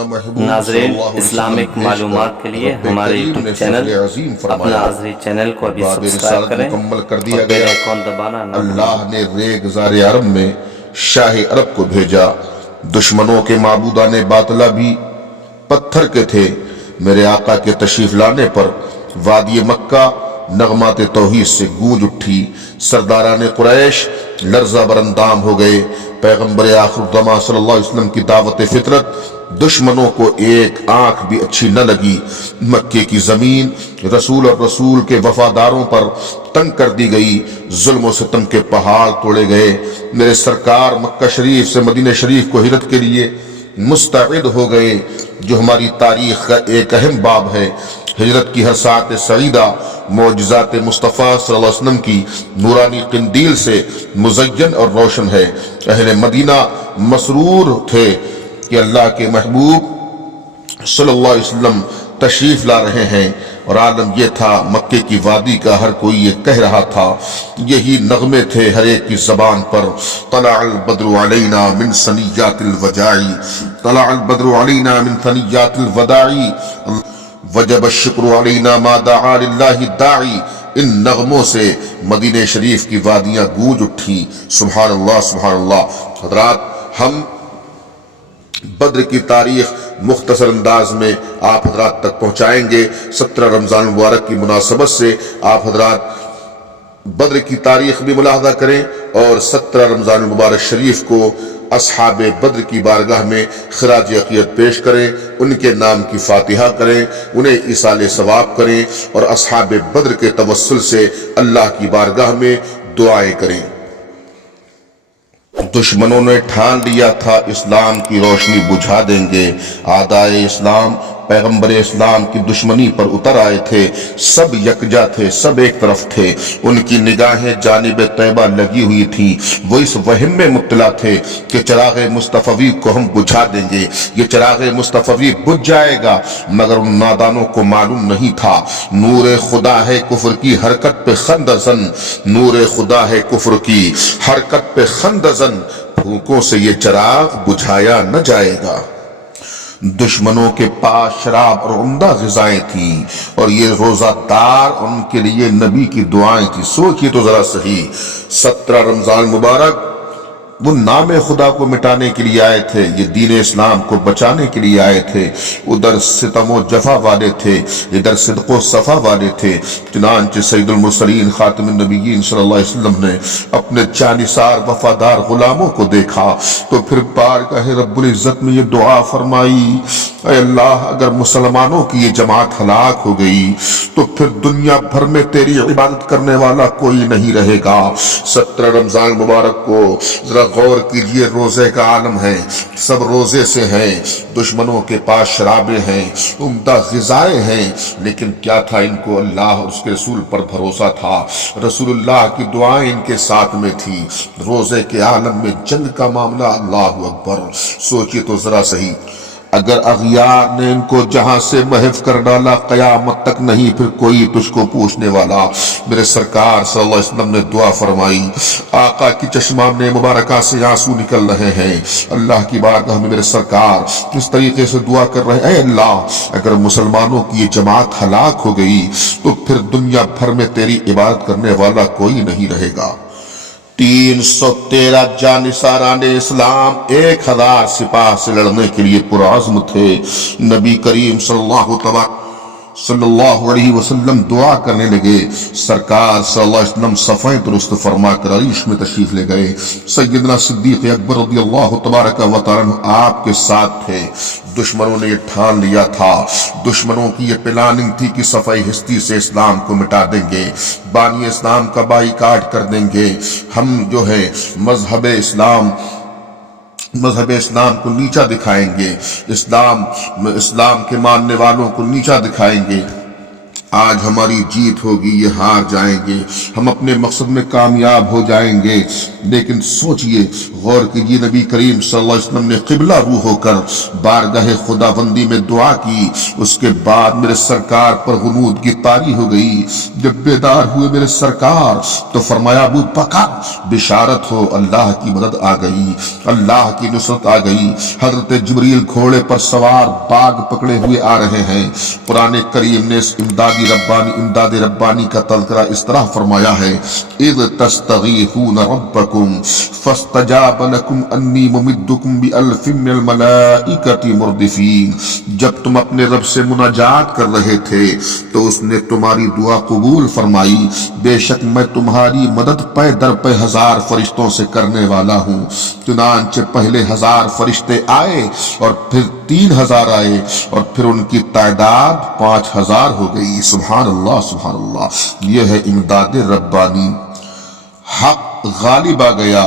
ناظرین اسلامک معلومات کے لیے ہمارے یوٹیوب چینل اپنا عظیم چینل کو ابھی سبسکرائب کریں مکمل کر دیا اور بیل گیا۔ آئیکن دبانا نہ بھولیں۔ اللہ نے ریگزار عرب میں شاہ عرب کو بھیجا، دشمنوں کے معبودان باطلہ بھی پتھر کے تھے۔ میرے آقا کے تشریف لانے پر وادی مکہ نغمات توحید سے گونج اٹھی، سرداران قریش لرزہ برندام ہو گئے۔ پیغمبر آخر الزماں صلی اللہ علیہ وسلم کی دعوت فطرت دشمنوں کو ایک آنکھ بھی اچھی نہ لگی۔ مکے کی زمین رسول اور رسول کے وفاداروں پر تنگ کر دی گئی، ظلم و ستم کے پہاڑ توڑے گئے۔ میرے سرکار مکہ شریف سے مدینہ شریف کو ہجرت کے لیے مستعد ہو گئے، جو ہماری تاریخ کا ایک اہم باب ہے۔ ہجرت کی ہر ساعت سعیدہ معجزات مصطفیٰ صلی اللہ علیہ وسلم کی نورانی قندیل سے مزین اور روشن ہے۔ اہل مدینہ مسرور تھے کہ اللہ کے محبوب صلی اللہ علیہ وسلم تشریف لا رہے ہیں، اور عالم یہ تھا مکے کی وادی کا ہر کوئی یہ کہہ رہا تھا، یہی نغمے تھے ہر ایک کی زبان پر۔ طلع البدر علینا من ثنیات الوداع، طلع البدر علینا من ثنیات الوداع، وجب الشکر علینا ما دعا للہ الداعی۔ ان نغموں سے مدینہ شریف کی وادیاں گونج اٹھی۔ سبحان اللہ سبحان اللہ۔ حضرات، ہم بدر کی تاریخ مختصر انداز میں آپ حضرات تک پہنچائیں گے۔ 17 رمضان مبارک کی مناسبت سے آپ حضرات بدر کی تاریخ بھی ملاحظہ کریں، اور 17 رمضان مبارک شریف کو اصحاب بدر کی بارگاہ میں خراج عقیدت پیش کریں، ان کے نام کی فاتحہ کریں، انہیں ایصال ثواب کریں، اور اصحاب بدر کے توسل سے اللہ کی بارگاہ میں دعائیں کریں۔ دشمنوں نے ٹھان لیا تھا اسلام کی روشنی بجھا دیں گے۔ اعدائے اسلام پیغمبر اسلام کی دشمنی پر اتر آئے تھے، سب یکجا تھے، سب ایک طرف تھے، ان کی نگاہیں جانب طیبہ لگی ہوئی تھی۔ وہ اس وہم میں مبتلا تھے کہ چراغ مصطفی کو ہم بجھا دیں گے، یہ چراغ مصطفی بجھ جائے گا، مگر ان نادانوں کو معلوم نہیں تھا نور خدا ہے کفر کی حرکت پہ خندزن، نور خدا ہے کفر کی حرکت پہ خندزن، پھونکوں سے یہ چراغ بجھایا نہ جائے گا۔ دشمنوں کے پاس شراب اور عمدہ غذائیں تھیں، اور یہ روزہ دار ان کے لیے نبی کی دعائیں تھیں۔ سوچئے تو ذرا صحیح، 17 رمضان مبارک وہ نام خدا کو مٹانے کے لیے آئے تھے، یہ دین اسلام کو بچانے کے لیے آئے تھے۔ ادھر ستم و جفا والے تھے، ادھر صدق و صفا والے تھے۔ چنانچہ سید المرسلین خاتم النبیین صلی اللہ علیہ وسلم نے اپنے جانثار وفادار غلاموں کو دیکھا تو پھر بارگاہ رب العزت میں یہ دعا فرمائی، اے اللہ، اگر مسلمانوں کی یہ جماعت ہلاک ہو گئی تو پھر دنیا بھر میں تیری عبادت کرنے والا کوئی نہیں رہے گا۔ 17 رمضان مبارک کو ذرا غور کیجئے، روزے کا عالم ہے، سب روزے سے ہیں، دشمنوں کے پاس شرابیں ہیں، عمدہ غذائیں ہیں، لیکن کیا تھا؟ ان کو اللہ اور اس کے رسول پر بھروسہ تھا، رسول اللہ کی دعائیں ان کے ساتھ میں تھی۔ روزے کے عالم میں جنگ کا معاملہ، اللہ اکبر! سوچئے تو ذرا صحیح، اگر اغیار نے ان کو جہاں سے محو کر ڈالا، قیامت تک نہیں پھر کوئی تجھ کو پوچھنے والا۔ میرے سرکار صلی اللہ علیہ وسلم نے دعا فرمائی، آقا کی چشمان مبارکہ سے آنسو نکل رہے ہیں، اللہ کی بارگاہ میں میرے سرکار اس طریقے سے دعا کر رہے ہیں، اے اللہ، اگر مسلمانوں کی یہ جماعت ہلاک ہو گئی تو پھر دنیا بھر میں تیری عبادت کرنے والا کوئی نہیں رہے گا۔ 313 جانثاران اسلام 1000 سپاہ سے لڑنے کے لیے پرعزم تھے۔ نبی کریم صلی اللہ علیہ وسلم دعا کرنے لگے، سرکار صلی اللہ علیہ وسلم صفیں درست فرما کر عریش میں تشریف لے گئے۔ سیدنا صدیق اکبر رضی اللہ تبارک و تعالیٰ عنہ آپ کے ساتھ تھے۔ دشمنوں نے یہ ٹھان لیا تھا، دشمنوں کی یہ پلاننگ تھی کہ صفحہ ہستی سے اسلام کو مٹا دیں گے، بانی اسلام کا بائیکاٹ کر دیں گے، ہم جو ہے مذہب اسلام کو نیچا دکھائیں گے، اسلام کے ماننے والوں کو نیچا دکھائیں گے۔ آج ہماری جیت ہوگی، یہ ہار جائیں گے، ہم اپنے مقصد میں کامیاب ہو جائیں گے۔ لیکن سوچئے، غور کیجئے، نبی کریم صلی اللہ علیہ وسلم نے قبلہ رو ہو کر بارگاہ خداوندی میں دعا کی۔ اس کے بعد میرے سرکار پر غنودگی طاری ہو گئی۔ جب بیدار ہوئے میرے سرکار تو فرمایا ابو بکر بشارت ہو، اللہ کی مدد آ گئی، اللہ کی نصرت آ گئی۔ حضرت جبریل گھوڑے پر سوار باغ پکڑے ہوئے آ رہے ہیں۔ قرآن کریم نے اس امداد ربانی کا تذکرہ اس طرح فرمایا ہے، اذ تستغیثون ربکم فاستجاب لکم انی ممدکم بألف من الملائکۃ مردفین۔ جب تم اپنے رب سے مناجات کر رہے تھے تو اس نے تمہاری دعا قبول فرمائی، بے شک میں تمہاری مدد پے در پے 1000 فرشتوں سے کرنے والا ہوں۔ چنانچہ پہلے 1000 فرشتے آئے اور پھر 3000 آئے اور پھر ان کی تعداد 5000 ہو گئی۔ سبحان اللہ، سبحان اللہ، یہ ہے امداد ربانی۔ حق غالب آ گیا،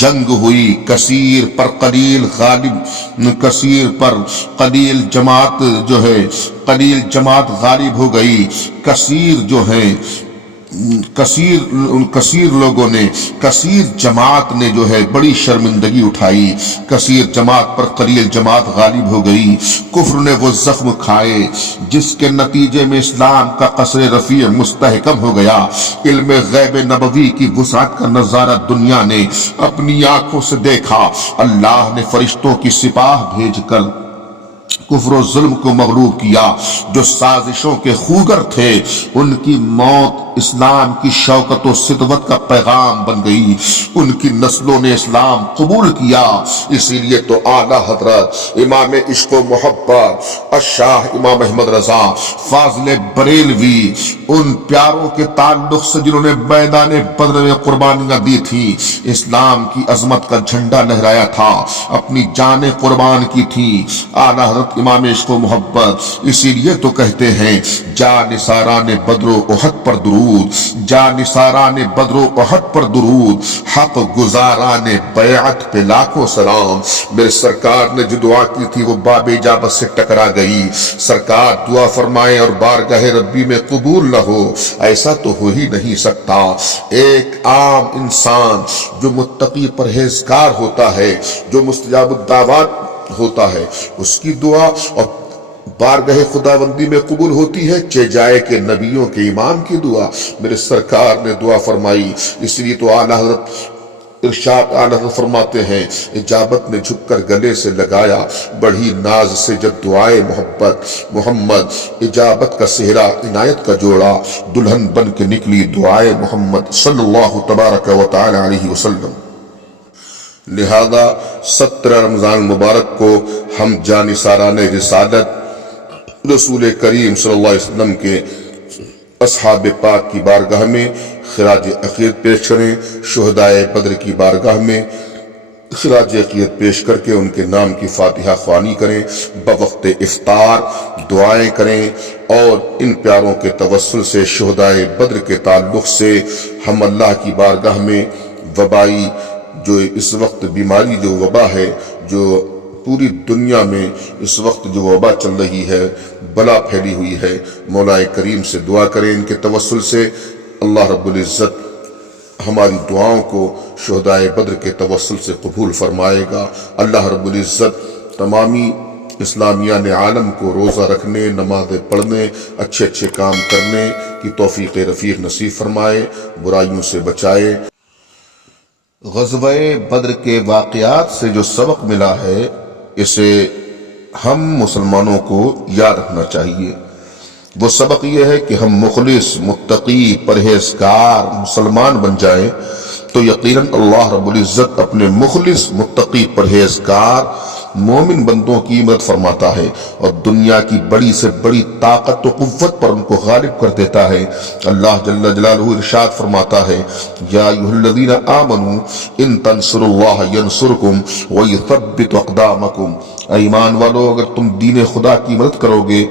جنگ ہوئی، کثیر پر قلیل غالب، کثیر پر قلیل جماعت جو ہے، قلیل جماعت غالب ہو گئی۔ کثیر جو ہے، کثیر لوگوں نے، کثیر جماعت نے جو ہے بڑی شرمندگی اٹھائی۔ کثیر جماعت پر قلیل جماعت غالب ہو گئی۔ کفر نے وہ زخم کھائے جس کے نتیجے میں اسلام کا قصر رفیع مستحکم ہو گیا۔ علم غیب نبوی کی وسعت کا نظارہ دنیا نے اپنی آنکھوں سے دیکھا۔ اللہ نے فرشتوں کی سپاہ بھیج کر کفر و ظلم کو مغلوب کیا۔ جو سازشوں کے خوگر تھے ان کی موت اسلام کی شوکت و صدوت کا پیغام بن گئی۔ ان کی نسلوں نے اسلام قبول کیا۔ اسی لیے تو اعلیٰ حضرت امام عشق و محبت الشاہ امام احمد رضا فاضل بریلوی ان پیاروں کے تعلق سے جنہوں نے میدان بدر میں قربانیاں دی تھیں، اسلام کی عظمت کا جھنڈا لہرایا تھا، اپنی جانیں قربان کی تھی، اعلیٰ حضرت امام عشق و محبت۔ اسی لیے تو کہتے ہیں جا نثاران بدر و احد پر درود، جا نثاران بدر و احد پر درود، حق گزاران بیعت پہ لاکھوں سلام۔ میرے سرکار نے جو دعا کی تھی وہ باب اجابت سے ٹکرا گئی۔ سرکار دعا فرمائے اور بارگاہ ربی میں قبول نہ ہو، ایسا تو ہو ہی نہیں سکتا۔ ایک عام انسان جو متقی پرہیزگار ہوتا ہے، جو مستجاب الدعوات ہوتا ہے، اس کی دعا اور بارگاہ خداوندی میں قبول ہوتی ہے، چہ جائے کہ نبیوں کے امام کی دعا۔ میرے سرکار نے دعا فرمائی، اس لیے تو اعلیٰ حضرت ارشاد اعلیٰ حضرت فرماتے ہیں اجابت نے جھک کر گلے سے لگایا، بڑھی ناز سے جب دعائے محبت محمد، اجابت کا صحرا عنایت کا جوڑا، دلہن بن کے نکلی دعائے محمد صلی اللہ تبارک و تعالی علیہ وسلم۔ لہذا 17 رمضان مبارک کو ہم جانثاران رسالت رسول کریم صلی اللہ علیہ وسلم کے اصحاب پاک کی بارگاہ میں خراج عقیدت پیش کریں، شہدائے بدر کی بارگاہ میں خراج عقیدت پیش کر کے ان کے نام کی فاتحہ خوانی کریں، بوقت افطار دعائیں کریں، اور ان پیاروں کے توسل سے شہدائے بدر کے تعلق سے ہم اللہ کی بارگاہ میں وبائی جو اس وقت بیماری جو وبا ہے، جو پوری دنیا میں اس وقت جو وبا چل رہی ہے، بلا پھیلی ہوئی ہے، مولا کریم سے دعا کریں، ان کے توسل سے اللہ رب العزت ہماری دعاؤں کو شہدائے بدر کے توسل سے قبول فرمائے گا۔ اللہ رب العزت تمامی اسلامیان عالم کو روزہ رکھنے، نمازیں پڑھنے، اچھے اچھے کام کرنے کی توفیق رفیق نصیب فرمائے، برائیوں سے بچائے۔ غزوہ بدر کے واقعات سے جو سبق ملا ہے اسے ہم مسلمانوں کو یاد رکھنا چاہیے۔ وہ سبق یہ ہے کہ ہم مخلص، متقی، پرہیزگار مسلمان بن جائیں تو یقیناً اللہ رب العزت اپنے مخلص، متقی، پرہیزگار مومن بندوں کی مدد فرماتا ہے اور دنیا کی بڑی سے بڑی طاقت و قوت پر ان کو غالب کر دیتا ہے۔ اللہ جل جلالہ ارشاد فرماتا ہے یا ایھا الذین آمنوا ان تنصروا اللہ ینصرکم ویثبت اقدامکم، اے ایمان والو اگر تم دین خدا کی مدد کرو گے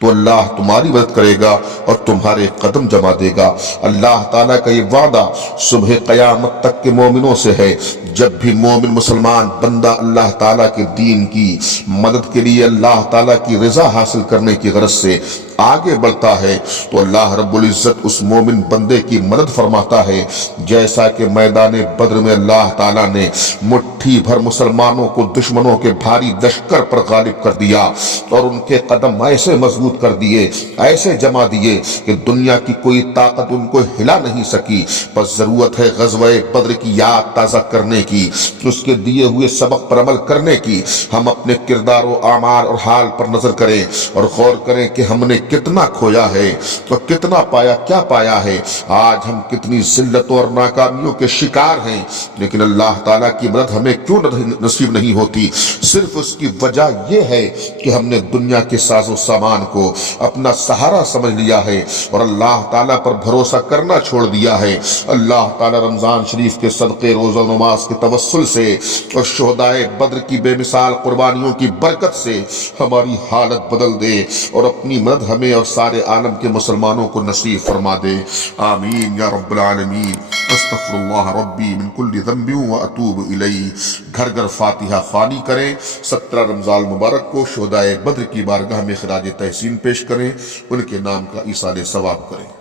تو اللہ تمہاری مدد کرے گا اور تمہارے قدم جما دے گا۔ اللہ تعالیٰ کا یہ وعدہ صبح قیامت تک کے مومنوں سے ہے، جب بھی مومن مسلمان بندہ اللہ تعالیٰ کے دین کی مدد کے لیے اللہ تعالیٰ کی رضا حاصل کرنے کی غرض سے آگے بڑھتا ہے تو اللہ رب العزت اس مومن بندے کی مدد فرماتا ہے، جیسا کہ میدان بدر میں اللہ تعالیٰ نے مٹھی بھر مسلمانوں کو دشمنوں کے بھاری لشکر پر غالب کر دیا اور ان کے قدم ایسے مضبوط کر دیے، ایسے جما دیے کہ دنیا کی کوئی طاقت ان کو ہلا نہیں سکی۔ بس ضرورت ہے غزوہ بدر کی یاد تازہ کرنے کی، اس کے دیے ہوئے سبق پر عمل کرنے کی۔ ہم اپنے کردار و اعمال اور حال پر نظر کریں اور غور کریں کہ ہم نے کتنا کھویا ہے اور کتنا پایا، کیا پایا ہے۔ آج ہم کتنی ذلتوں اور ناکامیوں کے شکار ہیں، لیکن اللہ تعالیٰ کی مدد ہمیں کیوں نصیب نہیں ہوتی؟ صرف اس کی وجہ یہ ہے کہ ہم نے دنیا کے ساز و سامان کو اپنا سہارا سمجھ لیا ہے اور اللہ تعالیٰ پر بھروسہ کرنا چھوڑ دیا ہے۔ اللہ تعالیٰ رمضان شریف کے صدقے، روزہ و نماز کے توسل سے اور شہدائے بدر کی بے مثال قربانیوں کی برکت سے ہماری حالت بدل دے اور اپنی مدد ہمیں اور سارے عالم کے مسلمانوں کو نصیب فرما دے، آمین یا رب العالمین۔ استغفر اللہ ربی من کل ذنب واتوب الیہ۔ گھر گھر فاتحہ خوانی کریں، 17 رمضان مبارک کو شہدائے بدر کی بارگاہ میں خراج تحسین پیش کریں، ان کے نام کا ایصال ثواب کریں۔